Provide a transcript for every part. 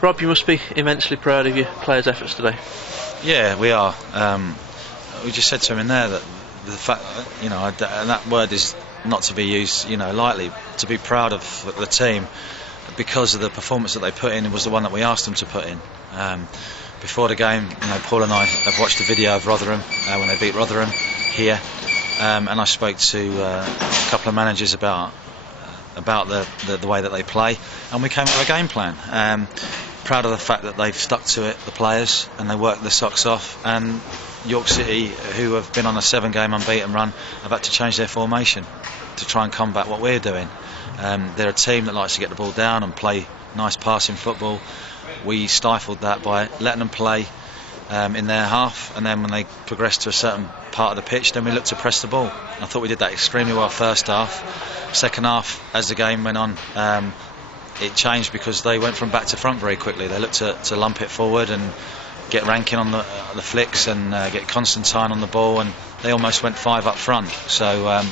Rob, you must be immensely proud of your players' efforts today. Yeah, we are. We just said to him in there that the fact, and that word is not to be used, lightly. To be proud of the team because of the performance that they put in was the one that we asked them to put in. Before the game, Paul and I have watched the video of Rotherham when they beat Rotherham here, and I spoke to a couple of managers about the way that they play, and we came up with a game plan. Proud of the fact that they've stuck to it, the players, and they worked their socks off. And York City, who have been on a 7-game unbeaten run, have had to change their formation to try and combat what we're doing. They're a team that likes to get the ball down and play nice passing football. We stifled that by letting them play in their half, and then when they progressed to a certain part of the pitch, then we looked to press the ball. I thought we did that extremely well first half. Second half, as the game went on, it changed because they went from back to front very quickly. They looked to lump it forward and get Rankin on the flicks and get Constantine on the ball, and they almost went 5 up front. So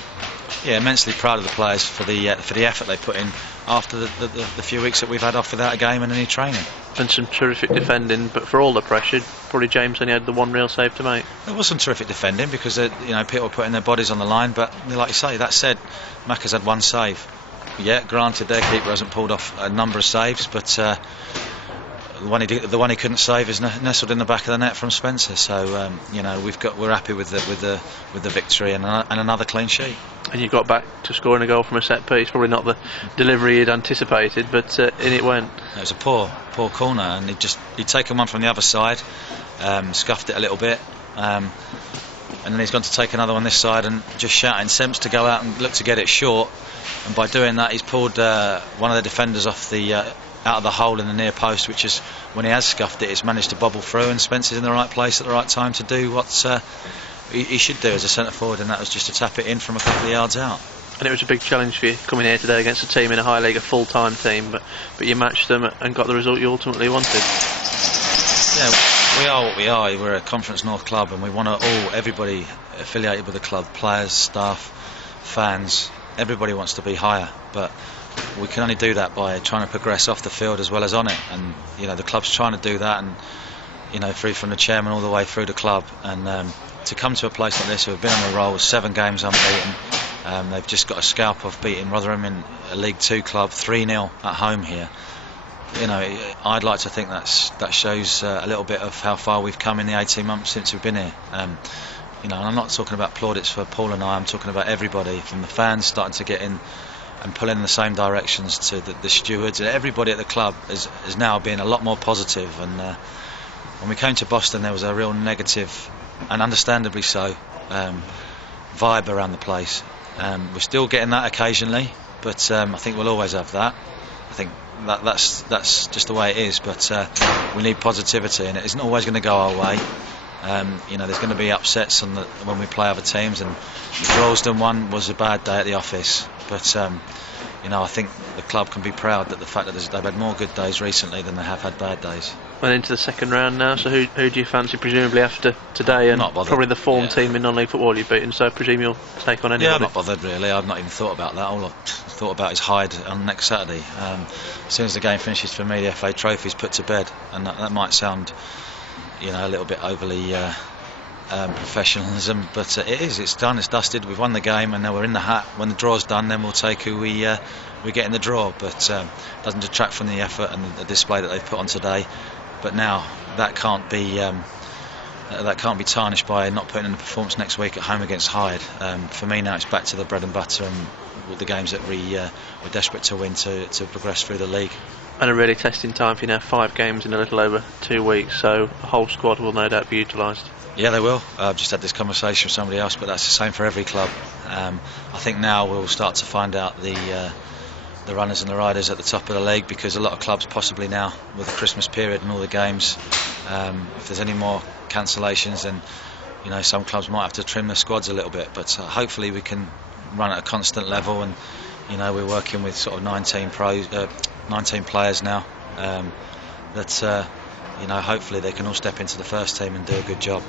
immensely proud of the players for the effort they put in after the few weeks that we've had off without a game and any training. And some terrific defending, but for all the pressure, probably James only had the one real save to make. There was some terrific defending because people were putting their bodies on the line, but like you say, that said, Macca's had one save. Yeah, granted, their keeper hasn't pulled off a number of saves, but the one he couldn't save is nestled in the back of the net from Spencer. So we're happy with the victory and another clean sheet. And you got back to scoring a goal from a set piece. Probably not the delivery you'd anticipated, but in it went. It was a poor corner, and he'd taken one from the other side, scuffed it a little bit. And then he's gone to take another one this side and just shouting Semps to go out and look to get it short, and by doing that he's pulled one of the defenders off out of the hole in the near post, which is when he has scuffed it, it's managed to bobble through, and Spencer's in the right place at the right time to do what he should do as a centre forward, and that was just to tap it in from a couple of yards out. And it was a big challenge for you coming here today against a team in a high league, a full-time team, but you matched them and got the result you ultimately wanted. Yeah, we are what we are. We're a Conference North club, and we want everybody affiliated with the club, players, staff, fans, everybody wants to be higher, but we can only do that by trying to progress off the field as well as on it. And the club's trying to do that, and through from the chairman all the way through the club, and to come to a place like this, who have been on a roll, 7 games unbeaten, they've just got a scalp of beating Rotherham in a League 2 club 3-0 at home here. I'd like to think that shows a little bit of how far we've come in the 18 months since we've been here. And I'm not talking about plaudits for Paul and I. I'm talking about everybody, from the fans starting to get in and pull in the same directions to the stewards. Everybody at the club is now being a lot more positive. And when we came to Boston, there was a real negative, and understandably so, vibe around the place. We're still getting that occasionally, but I think we'll always have that. I think that's just the way it is, but we need positivity, and it isn't always going to go our way. There's going to be upsets when we play other teams, and the Droylsden one was a bad day at the office, but I think the club can be proud that the fact that they've had more good days recently than they have had bad days. And into the second round now, so who do you fancy, presumably after today, and probably the form team in non-league football you've beaten, so I presume you'll take on anybody? Yeah, I'm not bothered really. I've not even thought about that. All I've thought about is Hyde on next Saturday. As soon as the game finishes for me, the FA Trophy's put to bed, and that might sound a little bit overly professionalism, but it's done, it's dusted, we've won the game, and now we're in the hat. When the draw's done, then we'll take who we get in the draw, but doesn't detract from the effort and the display that they've put on today. But now that can't be tarnished by not putting in a performance next week at home against Hyde. For me now, it's back to the bread and butter and the games that we're desperate to win to progress through the league. And a really testing time for you now, 5 games in a little over 2 weeks, so the whole squad will no doubt be utilised. Yeah, they will. I've just had this conversation with somebody else, but that's the same for every club. I think now we'll start to find out the runners and the riders at the top of the league, because a lot of clubs possibly now, with the Christmas period and all the games, if there's any more cancellations, then some clubs might have to trim their squads a little bit, but hopefully we can run at a constant level, and we're working with sort of 19 players now that hopefully they can all step into the first team and do a good job.